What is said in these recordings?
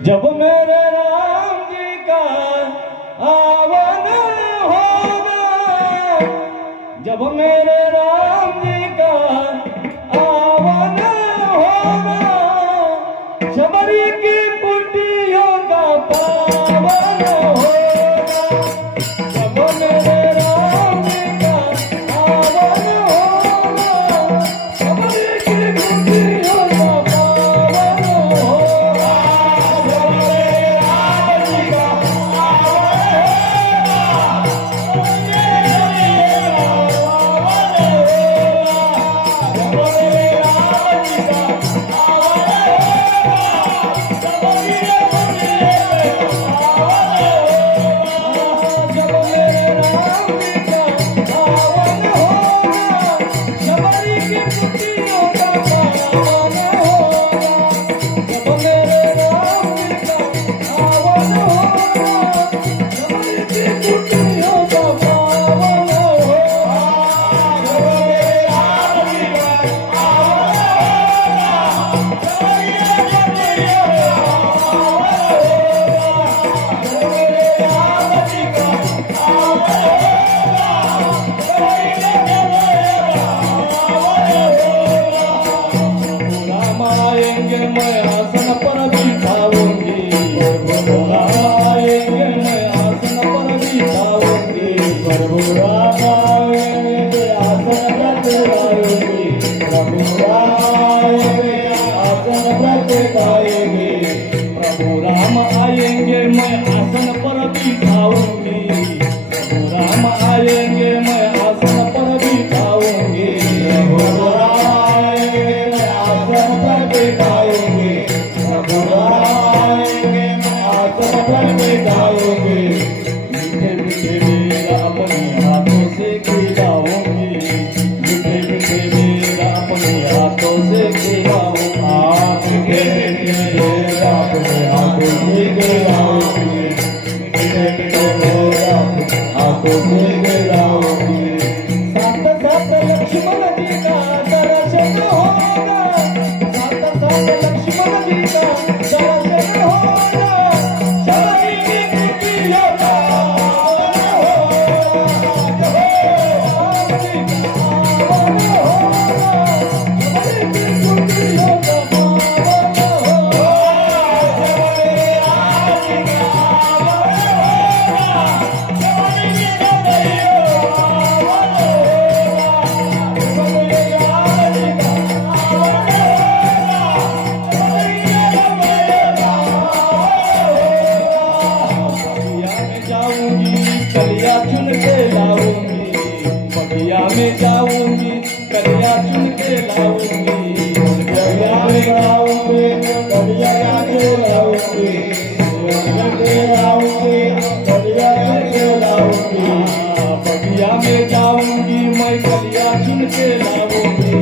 जब मेरे राम जी का आवन होगा, जब मेरे राम जी का आवन होगा, शबरी की कुटियों का पावन होगा। जब मेरे राम जी का आवन होगा, शबरी की कुटियों का पावन होगा। मैं आसन पर बिठाऊंगी, आएंगे मैं आसन पर बिठाऊंगी, प्रभु राम आएंगे आसन पर बिठाऊंगी, प्रभु आएंगे आसन पर बिठाएंगे, प्रभु राम आएंगे मैं आसन पर बिठाऊंगी, प्रभु राम आएंगे मैं आसन पर बिठाऊंगी, प्रभु आएंगे मैं आसन पर बिठाऊंगी, प्रभु आएंगे मैं आसन पर बिठाऊंगी, मीठे मीठे मेरा अपने हाथों से खिलाऊंगी, मीठे मीठे मेरा अपने हाथों से खिलाऊंगी, मीठे मीठे मेरा अपने हाथों से खिलाऊंगी, मीठे मीठे मेरा अपने हाथों से खिलाऊंगी। सात सात लक्ष्मण जी का दर्शन होगा, सात सात लक्ष्मण जी का दर्शन होगा, शबरी की कुटियों का पावन होगा, राम जी का पावन होगा, शबरी की कुटियों का पावन होगा, शबरी राम जी का पावन होगा, शबरी की कुटियों का पावन होगा, शबरी राम जी का पावन कलिया चुन के लाऊंगी, बगिया में जाऊंगी, कलिया चुन के लाऊंगी, कलिया में जाऊंगी, कलिया के लाऊंगी, कलिया के लाऊंगी, कलिया के लाऊंगी, बगिया में जाऊंगी मैं कलिया चुन के लाऊंगी,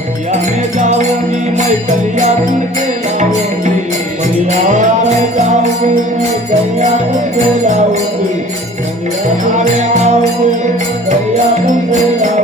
बगिया में जाऊंगी मैं कलिया चुन के लाऊंगी, बगिया में जाऊंगी मैं कलिया चुन के लाऊंगी, कलिया में आऊंगी, कलिया चुन के लाऊंगी।